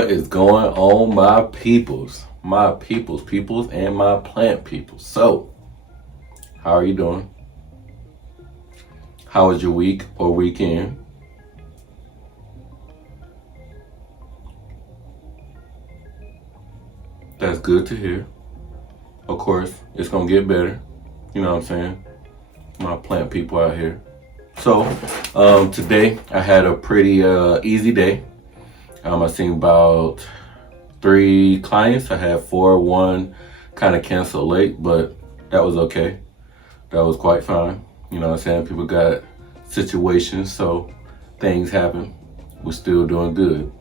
What is going on, my peoples, and my plant people? So, how are you doing? How was your week or weekend? That's good to hear. Of course, it's gonna get better. You know what I'm saying? My plant people out here. So, today I had a pretty easy day. I seen about 3 clients. I had 4, 1 kind of canceled late, but that was okay. That was quite fine. You know what I'm saying? People got situations, so things happen. We're still doing good.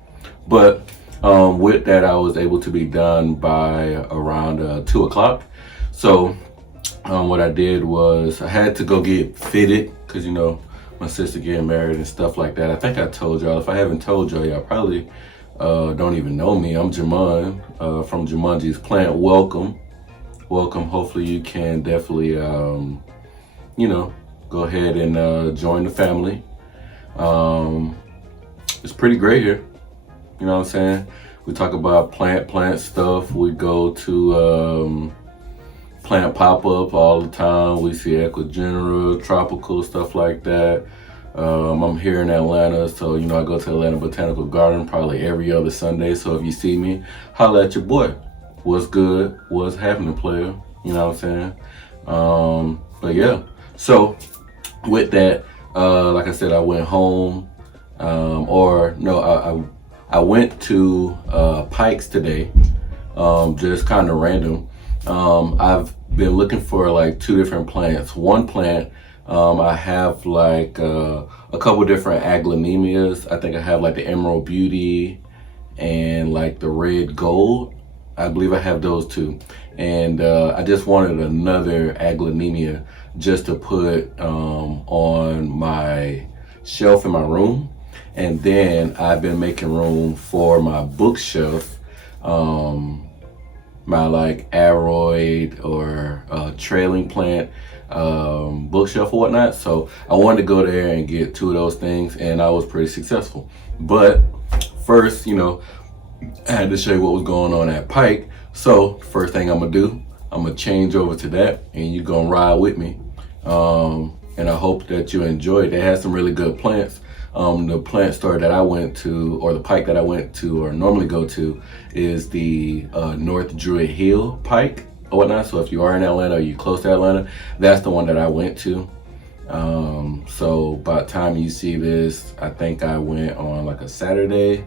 But with that, I was able to be done by around 2 o'clock. So what I did was I had to go get fitted because, you know, my sister getting married and stuff like that. I think I told y'all. If I haven't told y'all, y'all probably don't even know me. I'm Jamon from Jumanji's Plant. Welcome. Hopefully you can definitely, you know, go ahead and join the family. It's pretty great here. You know what I'm saying? We talk about plant stuff. We go to plant pop-up all the time. We see eco-general, tropical, stuff like that. I'm here in Atlanta, so you know I go to Atlanta Botanical Garden probably every other Sunday. So if you see me, holla at your boy. What's good? What's happening, player? You know what I'm saying? But yeah. So with that, like I said, I went home, I went to Pikes today, just kind of random. I've been looking for like 2 different plants. One plant, I have like a couple different Aglaonemias. I think I have like the Emerald Beauty and like the Red Gold. I believe I have those 2. And I just wanted another Aglaonema just to put on my shelf in my room. And then I've been making room for my bookshelf, my like Aroid or trailing plant bookshelf or whatnot. So I wanted to go there and get 2 of those things, and I was pretty successful. But first, you know, I had to show you what was going on at Pike. So first thing I'm gonna do, I'm gonna change over to that, and you're gonna ride with me. And I hope that you enjoy it. They had some really good plants. The plant store that I went to, or the Pike that I went to or normally go to, is the North Druid Hill Pike or whatnot. So if you are in Atlanta or you close to Atlanta, that's the one that I went to. So by the time you see this, I think I went on like a Saturday.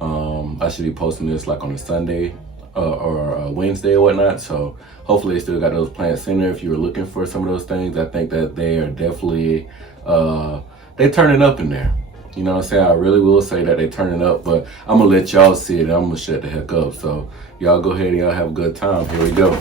I should be posting this like on a Sunday or a Wednesday or whatnot. So hopefully they still got those plants in there. If you were looking for some of those things, I think that they are definitely, they turning up in there. You know what I'm saying? I really will say that they turning up, but I'm gonna let y'all see it and I'm gonna shut the heck up. So y'all go ahead and y'all have a good time. Here we go.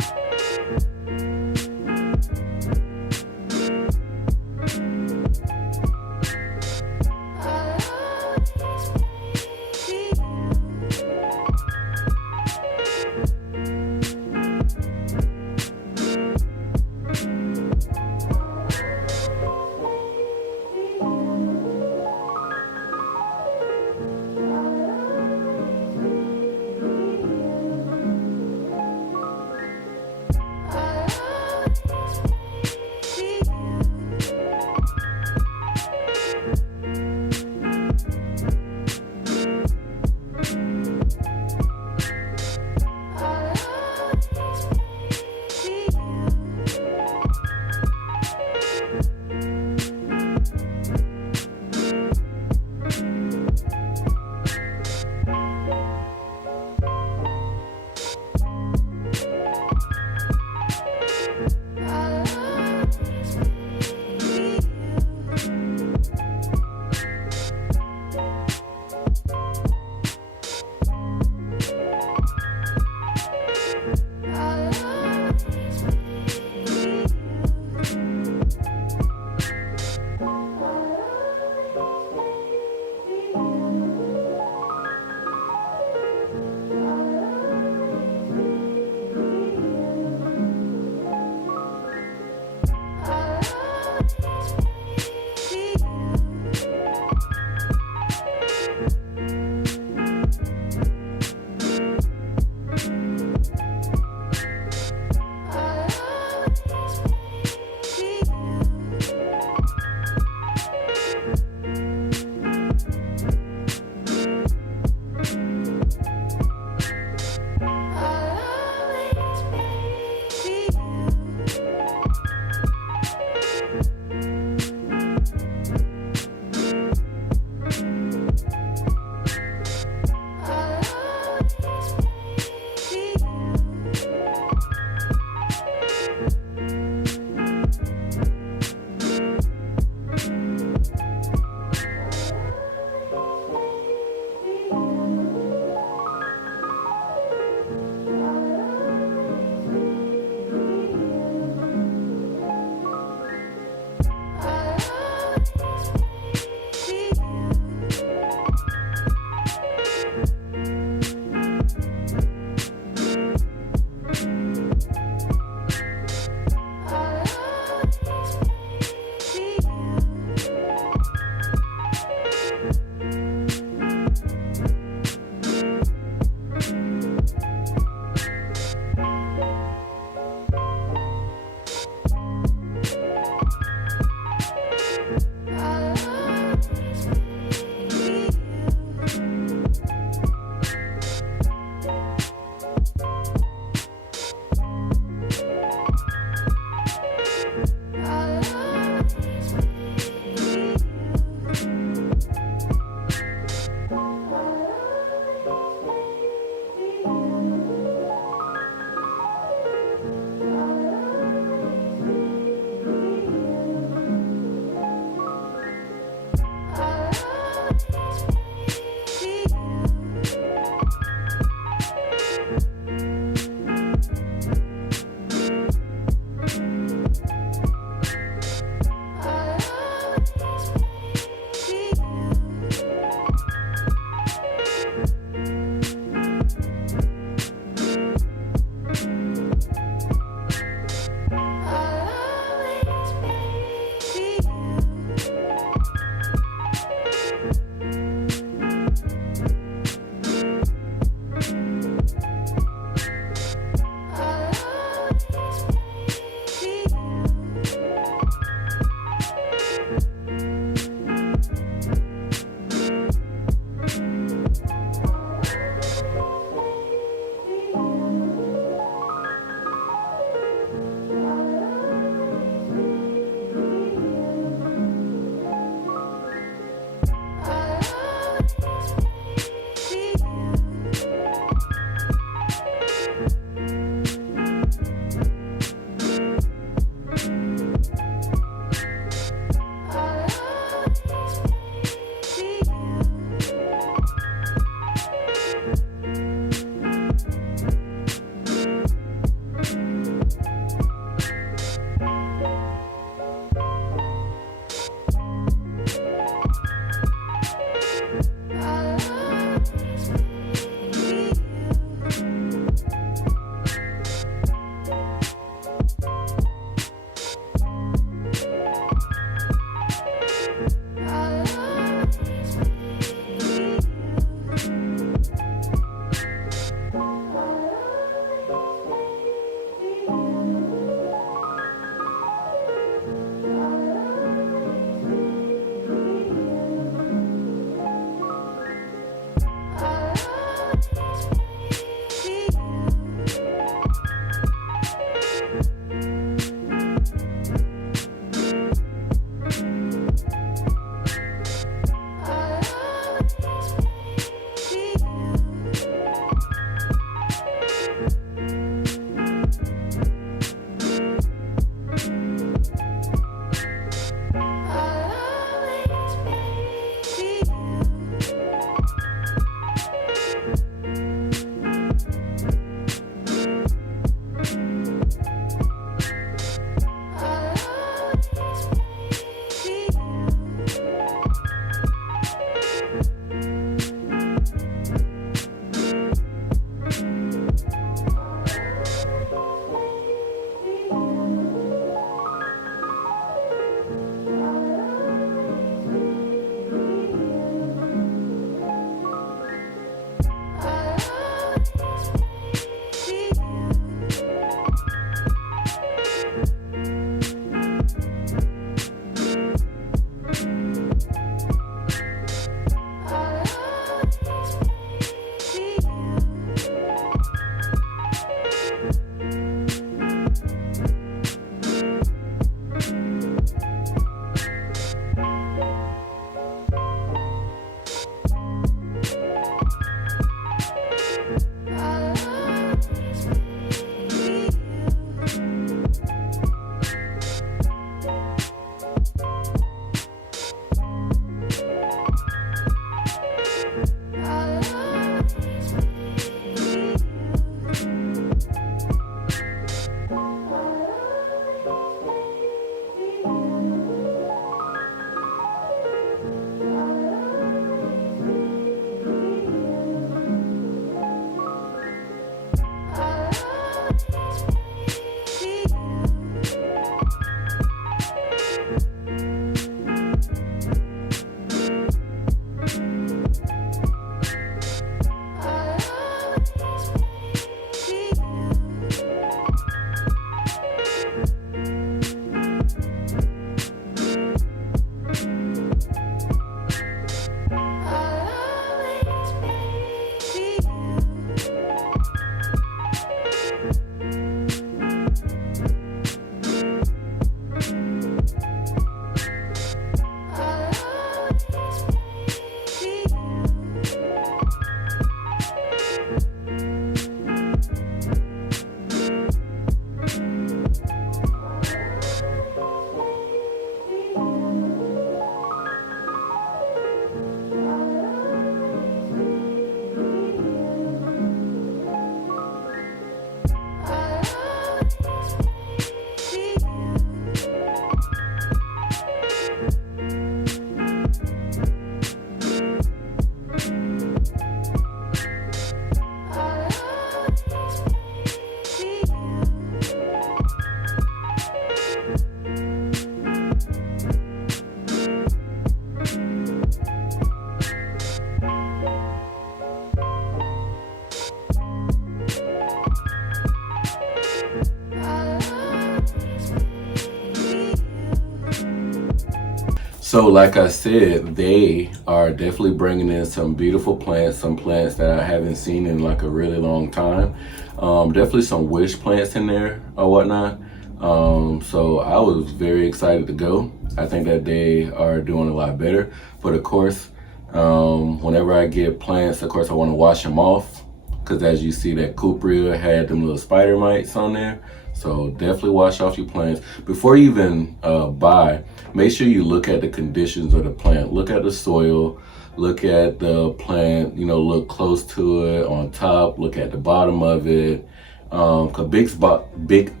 So like I said, they are definitely bringing in some beautiful plants, some plants that I haven't seen in like a really long time. Definitely some wish plants in there or whatnot. So I was very excited to go. I think that they are doing a lot better. But of course, whenever I get plants, of course I want to wash them off, because as you see, that cupria had them little spider mites on there. So definitely wash off your plants. Before you even buy, make sure you look at the conditions of the plant. Look at the soil, look at the plant, look close to it on top, look at the bottom of it. Cause big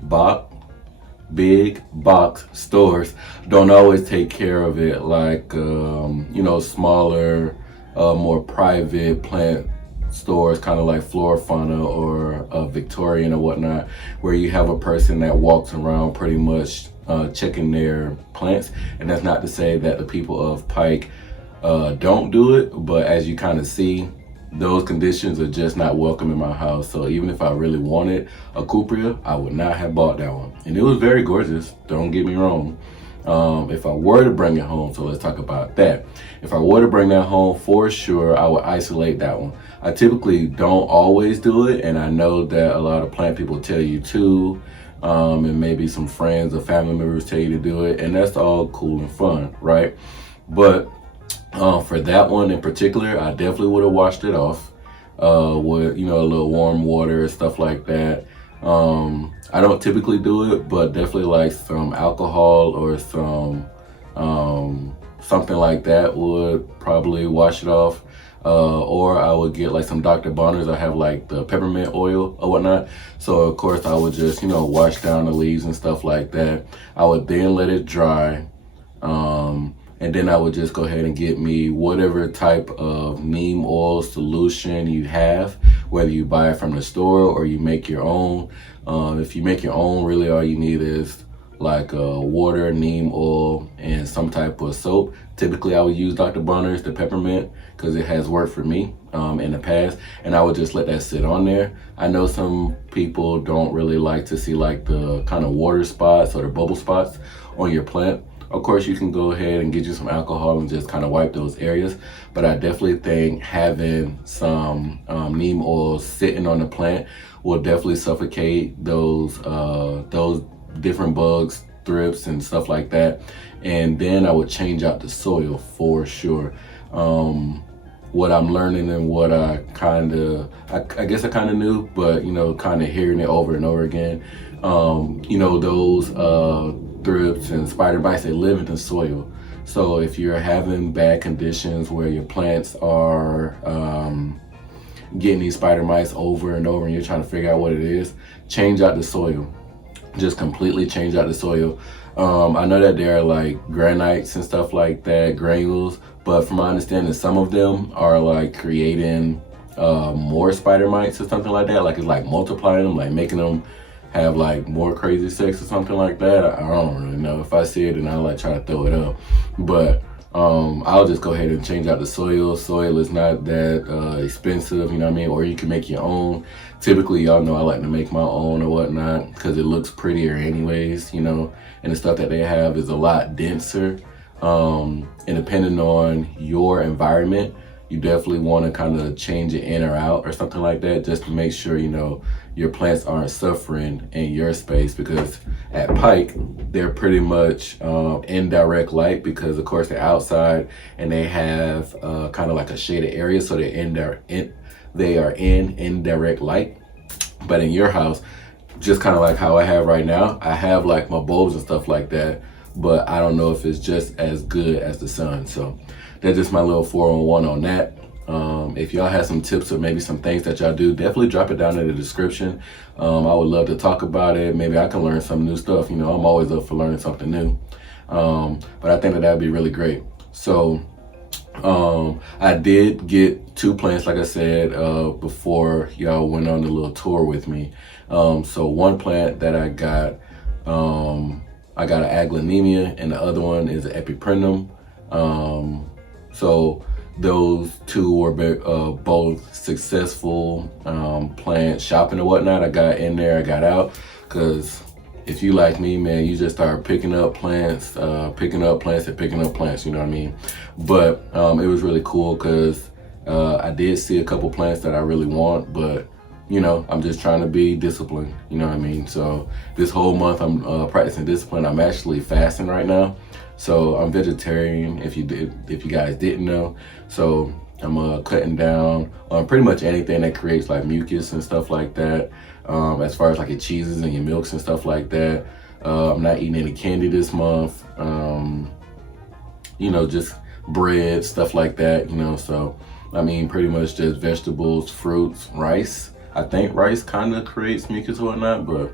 box stores don't always take care of it like, smaller, more private plant stores, kind of like FLORA, FAUNA, or Victorian or whatnot, where you have a person that walks around pretty much checking their plants. And that's not to say that the people of Pike don't do it, but as you kind of see, those conditions are just not welcome in my house. So even if I really wanted a cupria, I would not have bought that one. And it was very gorgeous, don't get me wrong. If I were to bring it home, so let's talk about that. If I were to bring that home, for sure, I would isolate that one. I typically don't always do it, and I know that a lot of plant people tell you to, and maybe some friends or family members tell you to do it, and that's all cool and fun, right? But for that one in particular, I definitely would have washed it off with, a little warm water and stuff like that. I don't typically do it, but definitely like some alcohol or some something like that would probably wash it off. Or I would get like some Dr. Bonners. I have like the peppermint oil or whatnot. So of course I would just, wash down the leaves and stuff like that. I would then let it dry. And then I would just go ahead and get me whatever type of neem oil solution you have, whether you buy it from the store or you make your own. If you make your own, really all you need is like water, neem oil, and some type of soap. Typically I would use Dr. Bronner's, the peppermint, because it has worked for me in the past, and I would just let that sit on there. I know some people don't really like to see like the kind of water spots or the bubble spots on your plant. Of course, you can go ahead and get you some alcohol and just kind of wipe those areas. But I definitely think having some neem oil sitting on the plant will definitely suffocate those different bugs, thrips, and stuff like that. And then I would change out the soil for sure. What I'm learning and what I guess I kind of knew, but kind of hearing it over and over again. Those thrips and spider bites, they live in the soil. So if you're having bad conditions where your plants are getting these spider mites over and over and you're trying to figure out what it is, change out the soil. Just completely change out the soil. I know that there are like granites and stuff like that, granules, but from my understanding, some of them are like creating more spider mites or something like that. Like it's like multiplying them, like making them have like more crazy sex or something like that. I don't really know. If I see it, then I'll like try to throw it up. But I'll just go ahead and change out the soil. Soil is not that expensive, you know what I mean? Or you can make your own. Typically, y'all know I like to make my own or whatnot because it looks prettier anyways, and the stuff that they have is a lot denser. And depending on your environment, you definitely want to kind of change it in or out or something like that, just to make sure, your plants aren't suffering in your space, because at Pike, they're pretty much indirect light, because of course they're outside and they have kind of like a shaded area, so they are in indirect light. But in your house, just kind of like how I have right now, I have like my bulbs and stuff like that, but I don't know if it's just as good as the sun. So that's just my little 401 on that. If y'all have some tips or maybe some things that y'all do, definitely drop it down in the description. I would love to talk about it. Maybe I can learn some new stuff. I'm always up for learning something new. But I think that would be really great. So I did get 2 plants, like I said, before y'all went on the little tour with me. So one plant that I got an Aglonema, and the other one is an Epipremnum. So those 2 were both successful plant shopping and whatnot. I got in there, I got out, because if you like me, man, you just start picking up plants, picking up plants, you know what I mean? But it was really cool because I did see a couple plants that I really want, but you know, I'm just trying to be disciplined, you know what I mean? So this whole month I'm practicing discipline. I'm actually fasting right now. So I'm vegetarian, if you guys didn't know. So I'm cutting down on pretty much anything that creates like mucus and stuff like that. As far as like your cheeses and your milks and stuff like that. I'm not eating any candy this month. You know, just bread, stuff like that, you know. So I mean, pretty much just vegetables, fruits, rice. I think rice kind of creates mucus or whatnot, but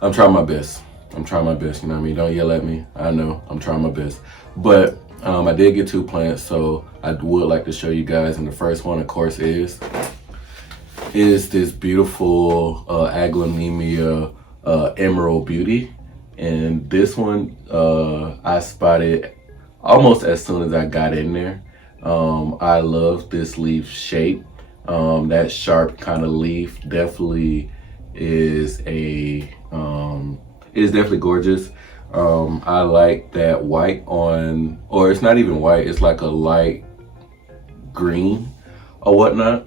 I'm trying my best. You know what I mean? Don't yell at me. I know, I'm trying my best. But I did get 2 plants, so I would like to show you guys. And the first one, of course, is this beautiful Aglaonema Emerald Beauty. And this one I spotted almost as soon as I got in there. I love this leaf shape. That sharp kind of leaf definitely is definitely gorgeous. I like that white on, or it's not even white, it's like a light green or whatnot.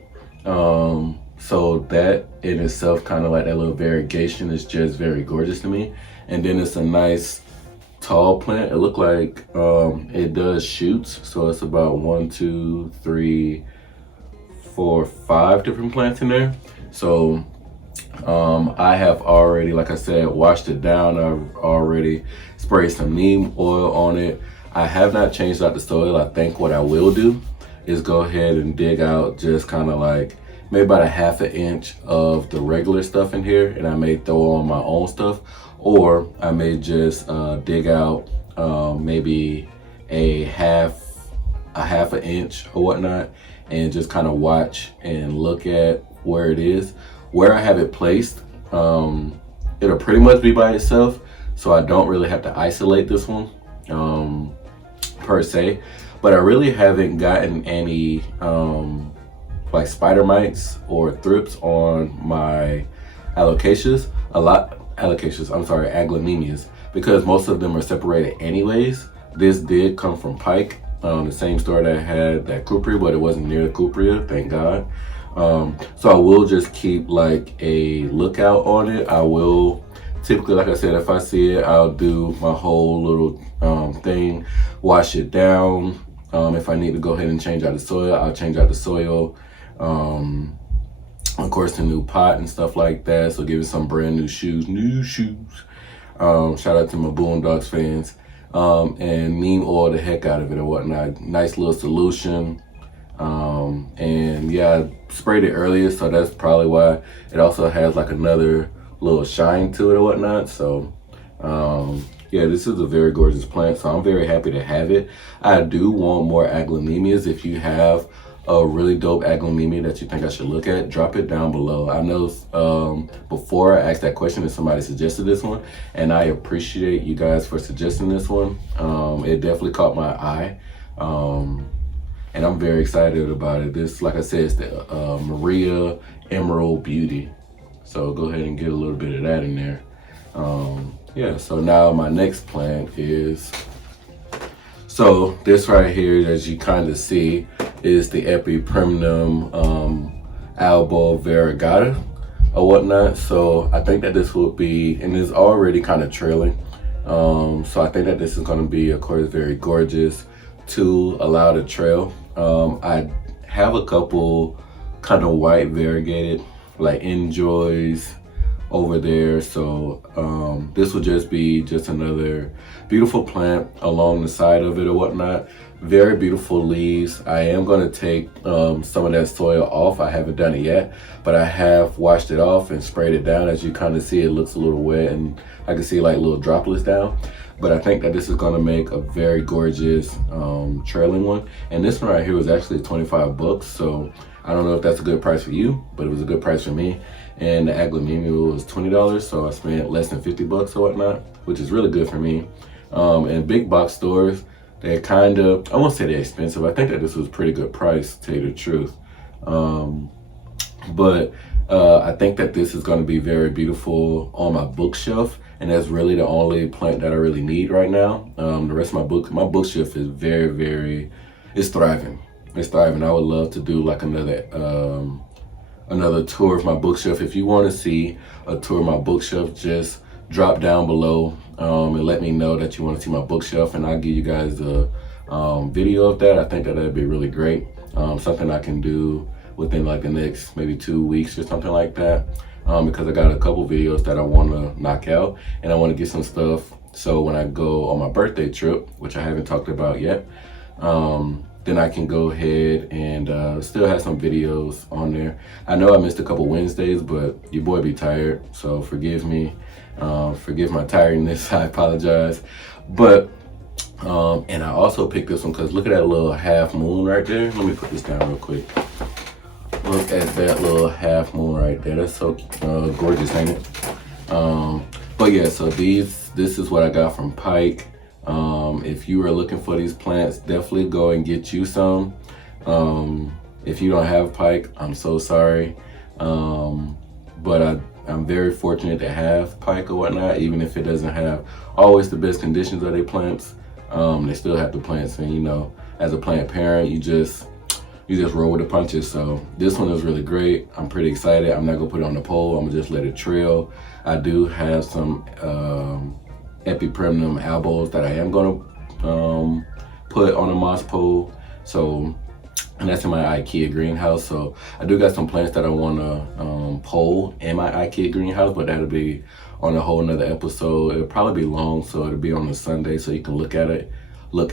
So that in itself, kind of like that little variegation, is just very gorgeous to me. And then it's a nice tall plant. It looked like it does shoots, so it's about 1, 2, 3, 4, 5 different plants in there. So I have already, like I said, washed it down. I've already sprayed some neem oil on it. I have not changed out the soil. I think what I will do is go ahead and dig out just kind of like maybe about 1/2 inch of the regular stuff in here, and I may throw on my own stuff, or I may just dig out maybe a half an inch or whatnot, and just kind of watch and look at where it is. Where I have it placed, it'll pretty much be by itself, so I don't really have to isolate this one per se. But I really haven't gotten any like spider mites or thrips on my Aglaonemias, because most of them are separated anyways. This did come from Pike, the same store that had that cupria, but it wasn't near the cupria, thank God. So I will just keep like a lookout on it. I will typically, like I said, if I see it, I'll do my whole little thing, wash it down. If I need to go ahead and change out the soil, I'll change out the soil. Of course, the new pot and stuff like that. So give it some brand new shoes. Shout out to my Boondocks fans. And neem oil the heck out of it or whatnot. Nice little solution. And yeah, I sprayed it earlier, so that's probably why it also has like another little shine to it or whatnot. So yeah, this is a very gorgeous plant, so I'm very happy to have it. I do want more Aglaonemias. If you have a really dope Aglaonema that you think I should look at, drop it down below. I know before I asked that question that somebody suggested this one, and I appreciate you guys for suggesting this one. It definitely caught my eye. And I'm very excited about it. This, like I said, is the Maria Emerald Beauty. So go ahead and get a little bit of that in there. Yeah, so now my next plant is, so this right here, as you kind of see, is the Epipremnum albo variegata or whatnot. So I think that this will be, and it's already kind of trailing. So I think that this is going to be, of course, very gorgeous to allow the trail. I have a couple kind of white variegated like enjoys over there, so this will just be another beautiful plant along the side of it or whatnot. Very beautiful leaves. I am going to take some of that soil off. I haven't done it yet, but I have washed it off and sprayed it down. As you kind of see, it looks a little wet, and I can see like little droplets down. But I think that this is going to make a very gorgeous trailing one. And this one right here was actually 25 bucks. So I don't know if that's a good price for you, but it was a good price for me. And the Aglaonema was $20. So I spent less than 50 bucks or whatnot, which is really good for me. And big box stores, they're kind of, I won't say they're expensive. I think that this was a pretty good price, to tell you the truth. But I think that this is going to be very beautiful on my bookshelf, and that's really the only plant that I really need right now. The rest of my bookshelf is it's thriving. It's thriving. I would love to do like another tour of my bookshelf. If you want to see a tour of my bookshelf, just drop down below and let me know that you want to see my bookshelf, and I'll give you guys a video of that. I think that that'd be really great. Something I can do within like the next maybe 2 weeks or something like that, because I got a couple videos that I want to knock out, and I want to get some stuff so when I go on my birthday trip, which I haven't talked about yet, then I can go ahead and still have some videos on there. I know I missed a couple Wednesdays, but your boy be tired, so forgive me. Forgive my tiredness. I apologize. But and I also picked this one because look at that little half moon right there. Let me put this down real quick. Look at that little half moon right there. That's so gorgeous, ain't it? But yeah, so this is what I got from Pike. If you are looking for these plants, definitely go and get you some. If you don't have Pike, I'm so sorry. But I'm very fortunate to have Pike or whatnot, even if it doesn't have always the best conditions of their plants. They still have the plants, and you know, as a plant parent, you just roll with the punches. So this one is really great. I'm pretty excited. I'm not gonna put it on the pole. I'm gonna just let it trail. I do have some Epipremnum elbows that I am gonna put on a moss pole. So, and that's in my IKEA greenhouse. So I do got some plants that I wanna pole in my IKEA greenhouse, but that'll be on a whole nother episode. It'll probably be long, so it'll be on a Sunday, so you can look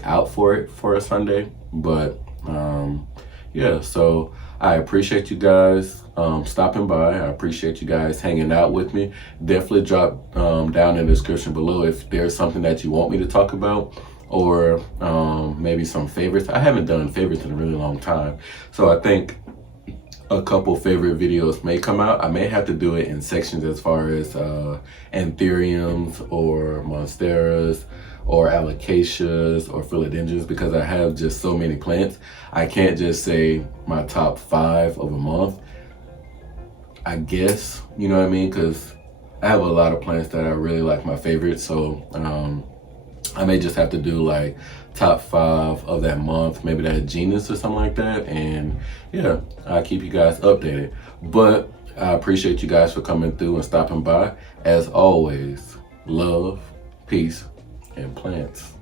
out for it for a Sunday. But yeah, so I appreciate you guys stopping by. I appreciate you guys hanging out with me. Definitely drop down in the description below if there's something that you want me to talk about, or maybe some favorites. I haven't done favorites in a really long time, so I think a couple favorite videos may come out. I may have to do it in sections as far as anthuriums or monsteras or alocasias or philodendrons, because I have just so many plants. I can't just say my top 5 of a month, I guess, you know what I mean? Because I have a lot of plants that I really like, my favorites. So I may just have to do like top 5 of that month, maybe that genus or something like that. And yeah, I'll keep you guys updated. But I appreciate you guys for coming through and stopping by. As always, love, peace, and plants.